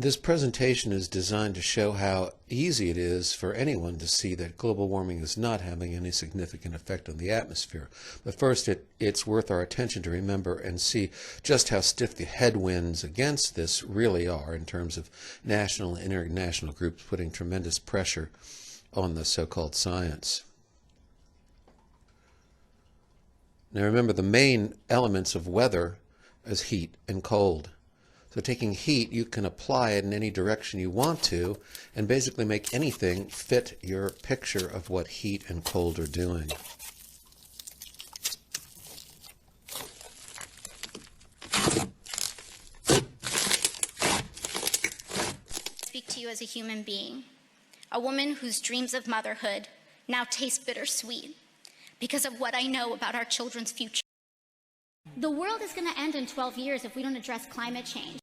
This presentation is designed to show how easy it is for anyone to see that global warming is not having any significant effect on the atmosphere. But first, it's worth our attention to remember and see just how stiff the headwinds against this really are in terms of national and international groups putting tremendous pressure on the so-called science. Now remember, the main elements of weather is heat and cold. So taking heat, you can apply it in any direction you want to and basically make anything fit your picture of what heat and cold are doing. Speak to you as a human being, a woman whose dreams of motherhood now taste bittersweet because of what I know about our children's future. The world is going to end in 12 years if we don't address climate change.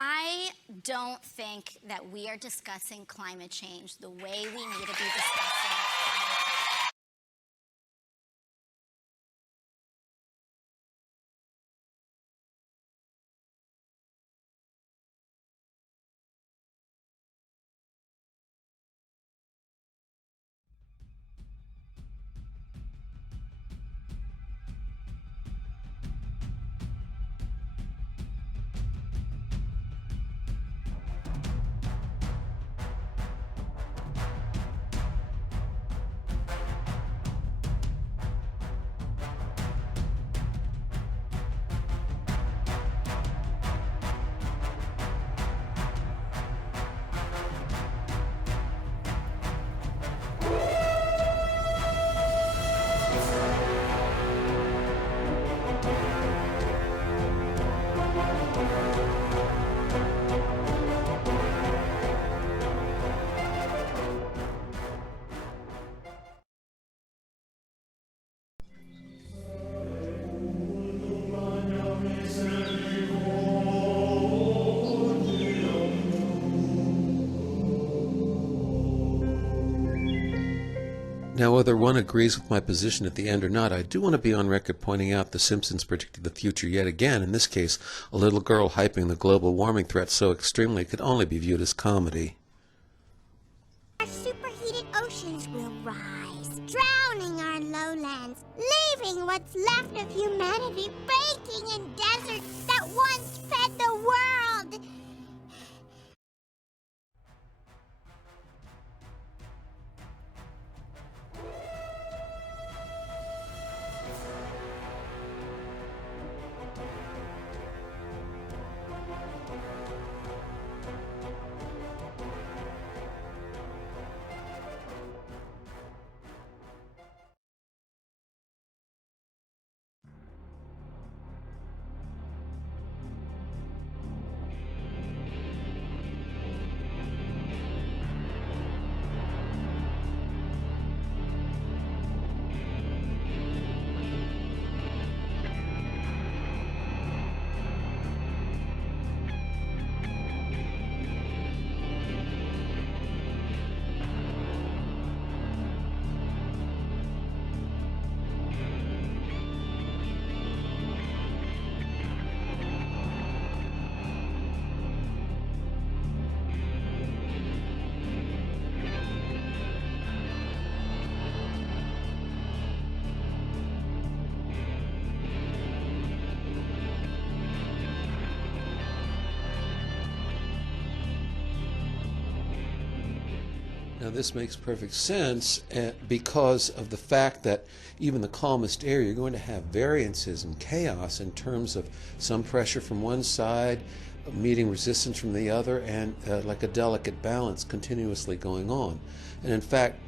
I don't think that we are discussing climate change the way we need to be discussing it. Now, whether one agrees with my position at the end or not, I do want to be on record pointing out The Simpsons predicted the future yet again. In this case, a little girl hyping the global warming threat so extremely it could only be viewed as comedy. Our superheated oceans will rise, drowning our lowlands, leaving what's left of humanity baking in deserts that once fed the world. Now this makes perfect sense because of the fact that even the calmest air, you're going to have variances and chaos in terms of some pressure from one side meeting resistance from the other, and like a delicate balance continuously going on. And in fact,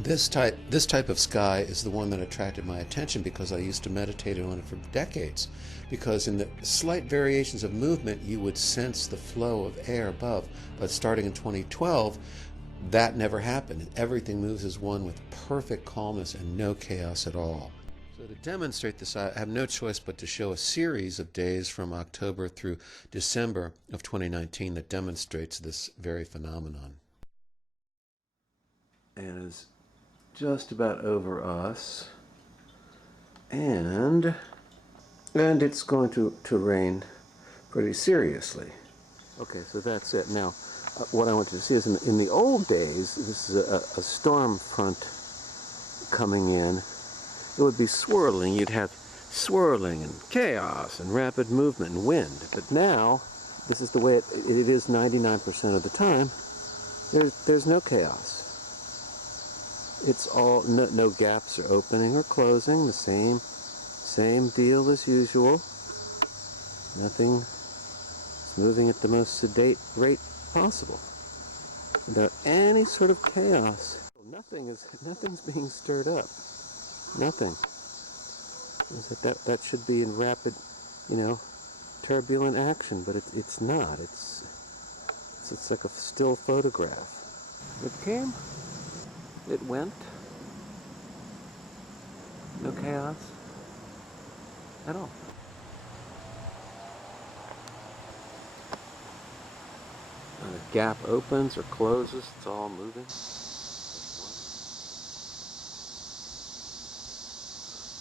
this type of sky is the one that attracted my attention because I used to meditate on it for decades. Because in the slight variations of movement, you would sense the flow of air above. But starting in 2012, that never happened. Everything moves as one with perfect calmness and no chaos at all. So to demonstrate this, I have no choice but to show a series of days from October through December of 2019 that demonstrates this very phenomenon. And it's just about over us. And it's going to rain pretty seriously. Okay, so that's it. Now, what I want you to see is in the old days, this is a storm front coming in. It would be swirling. You'd have swirling and chaos and rapid movement and wind. But now, this is the way it is 99% of the time. There's no chaos. It's all, no gaps are opening or closing. The same deal as usual. Nothing is moving at the most sedate rate possible, without any sort of chaos. Nothing's being stirred up. Nothing. That should be in rapid, turbulent action, but it's not. It's like a still photograph. It came. It went. No chaos at all. When a gap opens or closes, it's all moving.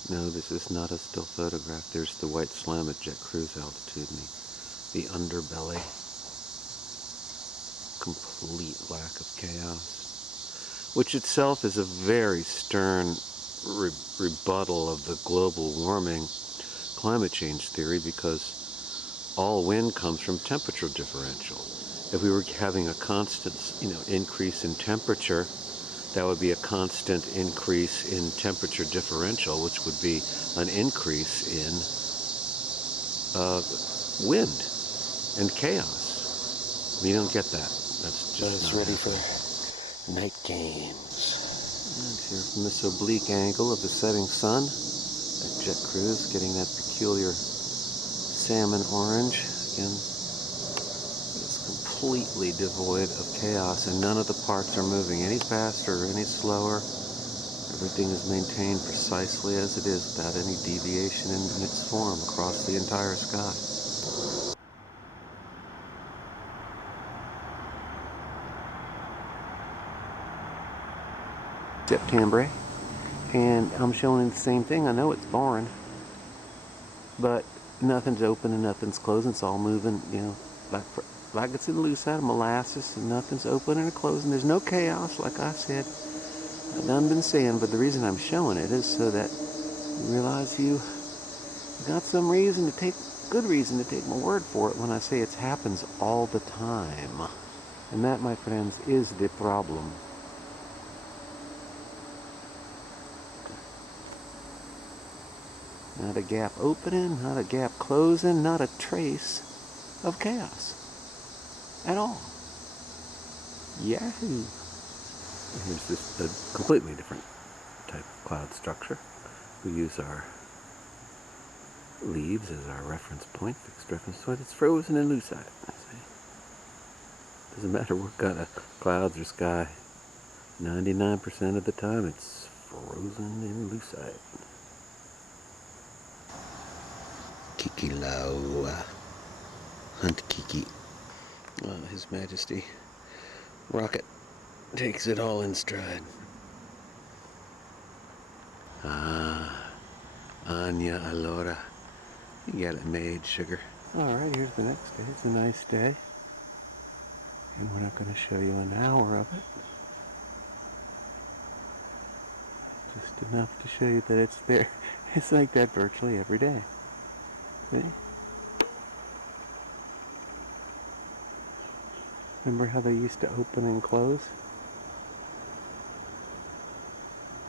No, this is not a still photograph. There's the white slam at jet cruise altitude and the underbelly. Complete lack of chaos, which itself is a very stern rebuttal of the global warming climate change theory, because all wind comes from temperature differential. If we were having a constant, increase in temperature, that would be a constant increase in temperature differential, which would be an increase in wind and chaos. We don't get that. That's just not ready for night games. And here from this oblique angle of the setting sun, that jet cruise getting that peculiar salmon orange. Again, it's completely devoid of chaos, and none of the parts are moving any faster or any slower. Everything is maintained precisely as it is, without any deviation in its form across the entire sky. September, and I'm showing the same thing. I know it's boring, but nothing's open and nothing's closing. It's all moving, like it's in Lucite, molasses, and nothing's open and closing. There's no chaos, like I said. I've done been saying, but the reason I'm showing it is so that you realize you got some good reason to take my word for it when I say it happens all the time. And that, my friends, is the problem. Not a gap opening, not a gap closing, not a trace of chaos at all. Yahoo! Here's this a completely different type of cloud structure. We use our leaves as our reference point, fixed reference point. It's frozen in Lucite. Doesn't matter what kind of clouds or sky. 99% of the time it's frozen in Lucite. Kiki Lau, Hunt Kiki. His Majesty Rocket takes it all in stride. Anya Alora. You got it made, sugar. Alright, here's the next day. It's a nice day. And we're not going to show you an hour of it. Just enough to show you that it's there. It's like that virtually every day. See? Remember how they used to open and close?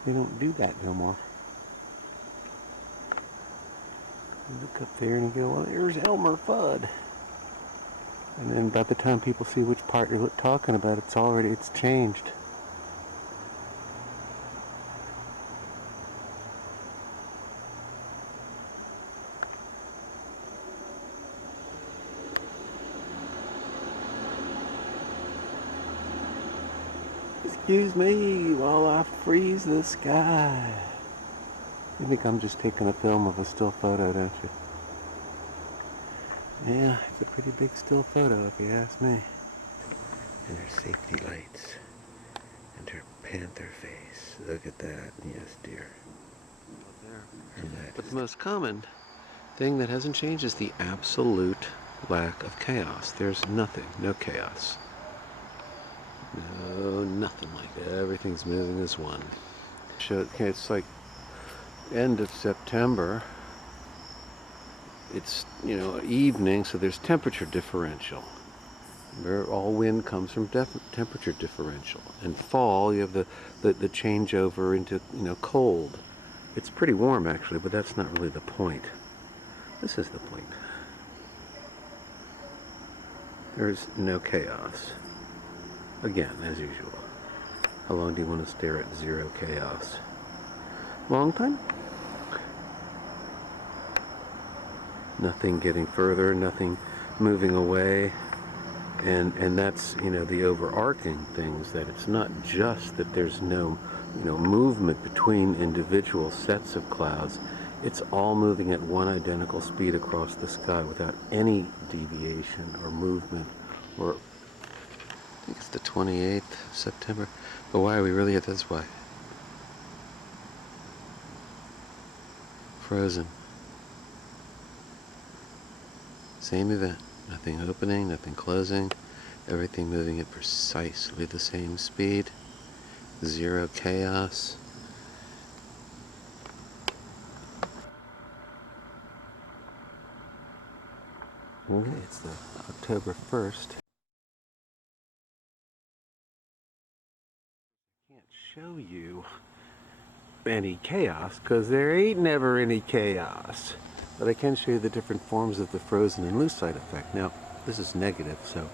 They don't do that no more. You look up there and you go, well, there's Elmer Fudd. And then by the time people see which part you're talking about, it's changed. Excuse me while I freeze the sky. You think I'm just taking a film of a still photo, don't you? Yeah, it's a pretty big still photo if you ask me. And her safety lights. And her panther face. Look at that. Yes, dear. But the most common thing that hasn't changed is the absolute lack of chaos. There's nothing, no chaos. No, nothing like that. Everything's moving as one. So it's like end of September. It's, you know, evening, so there's temperature differential. Remember, all wind comes from temperature differential. And fall, you have the changeover into, you know, cold. It's pretty warm actually, but that's not really the point. This is the point. There's no chaos. Again, as usual. How long do you want to stare at zero chaos? Long time? Nothing getting further, nothing moving away. And that's, you know, the overarching things, that it's not just that there's no, you know, movement between individual sets of clouds. It's all moving at one identical speed across the sky without any deviation or movement. Or I think it's the 28th of September. But why are we really at this? Why? Frozen. Same event. Nothing opening, nothing closing. Everything moving at precisely the same speed. Zero chaos. Okay, it's the October 1st. Can't show you any chaos because there ain't never any chaos. But I can show you the different forms of the frozen and lucite effect. Now, this is negative, so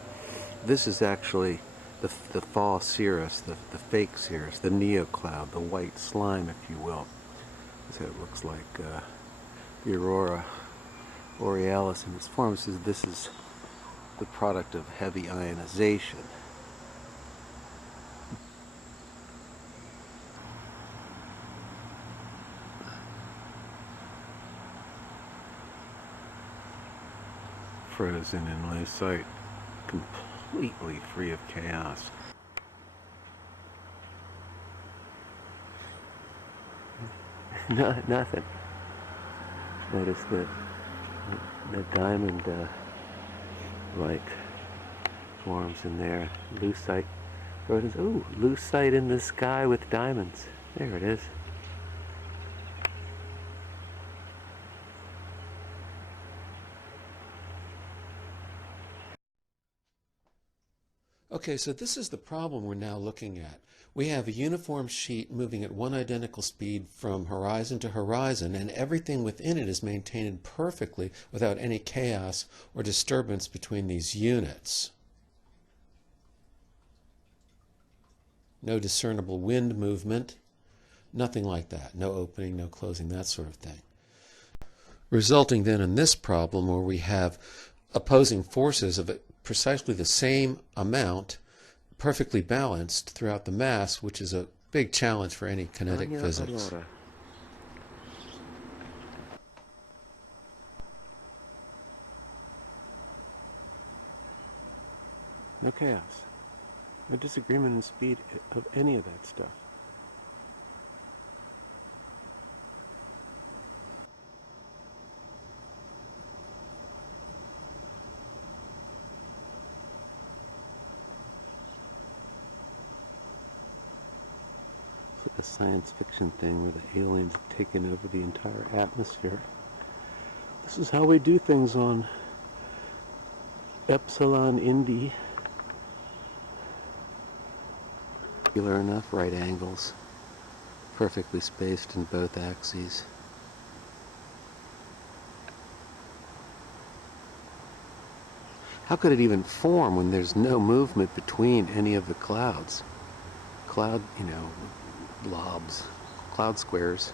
this is actually the fall cirrus, the fake cirrus, the neocloud, the white slime, if you will. So it looks like the aurora borealis in its form. This is the product of heavy ionization. Frozen in lucite, completely free of chaos. No, nothing. Notice the diamond like forms in there. Lucite. Ooh, lucite in the sky with diamonds. There it is. Okay, so this is the problem we're now looking at. We have a uniform sheet moving at one identical speed from horizon to horizon, and everything within it is maintained perfectly without any chaos or disturbance between these units. No discernible wind movement, nothing like that. No opening, no closing, that sort of thing. Resulting then in this problem where we have opposing forces of precisely the same amount, perfectly balanced throughout the mass, which is a big challenge for any kinetic physics. No chaos. No disagreement in speed of any of that stuff. It's like a science fiction thing where the aliens have taken over the entire atmosphere. This is how we do things on Epsilon Indi. Regular enough, right angles, perfectly spaced in both axes. How could it even form when there's no movement between any of the clouds? Cloud, you know, blobs, cloud squares.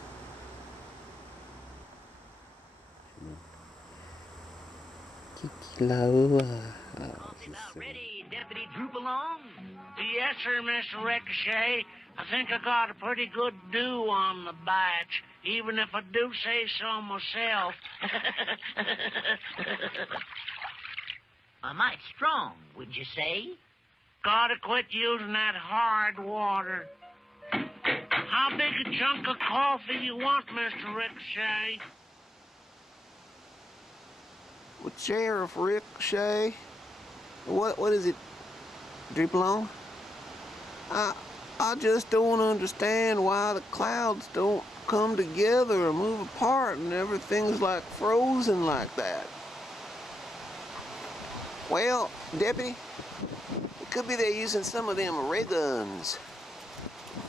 About ready, Deputy Droop Along? Yes, sir, Mr. Ricochet. I think I got a pretty good do on the batch, even if I do say so myself. Might strong, would you say? Gotta quit using that hard water. How big a chunk of coffee you want, Mr. Ricochet? with Sheriff Ricochet. What is it, Disproving? I just don't understand why the clouds don't come together or move apart and everything's like frozen like that. Well, Deputy, it could be they're using some of them ray guns.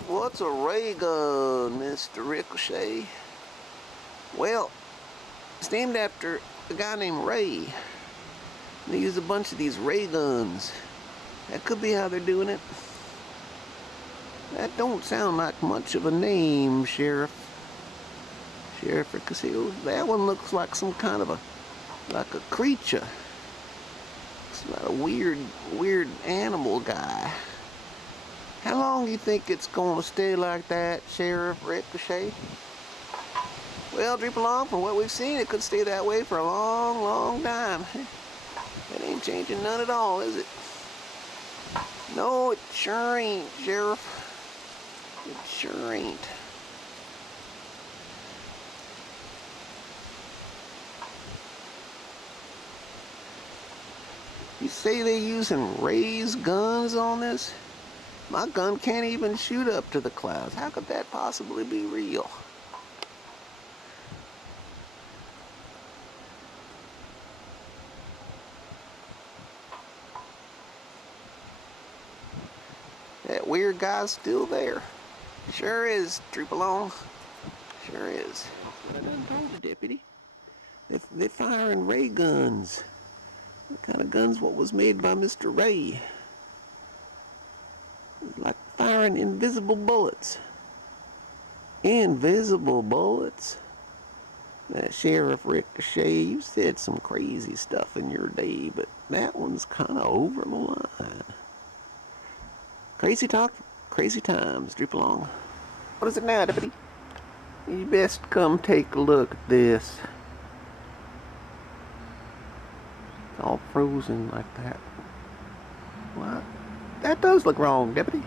What's a ray gun, Mr. Ricochet? Well, it's named after a guy named Ray. They use a bunch of these ray guns. That could be how they're doing it. That don't sound like much of a name, Sheriff. Sheriff Ricochet. That one looks like some kind of like a creature. It's like a weird animal guy. How long do you think it's gonna stay like that, Sheriff Ricochet? Well, Disproving, from what we've seen, it could stay that way for a long, long time. It ain't changing none at all, is it? No, it sure ain't, Sheriff. It sure ain't. You say they using Ray's guns on this? My gun can't even shoot up to the clouds. How could that possibly be real? That weird guy's still there. Sure is, Disproving. Sure is. That's what I done told you, Deputy. They're firing ray guns. The kind of guns what was made by Mr. Ray. It's like firing invisible bullets. Invisible bullets? That Sheriff Ricochet, you said some crazy stuff in your day, but that one's kind of over the line. Crazy talk, crazy times, Disproving. What is it now, Deputy? You best come take a look at this. It's all frozen like that. What? That does look wrong, Deputy.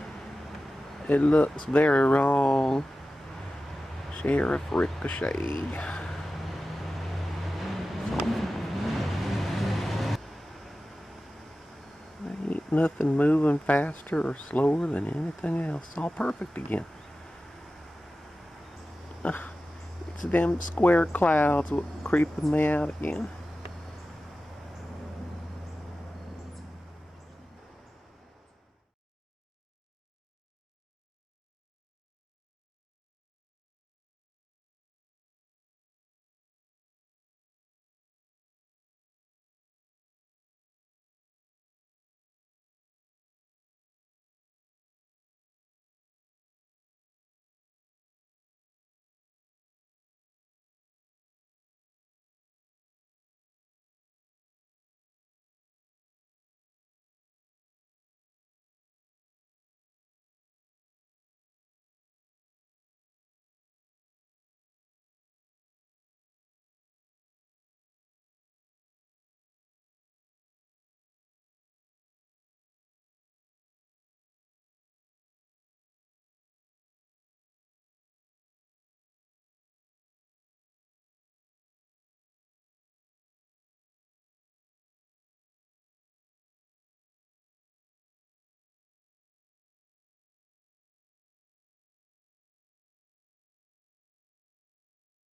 It looks very wrong. Sheriff Ricochet. Ain't nothing moving faster or slower than anything else. It's all perfect again. It's them square clouds creeping me out again.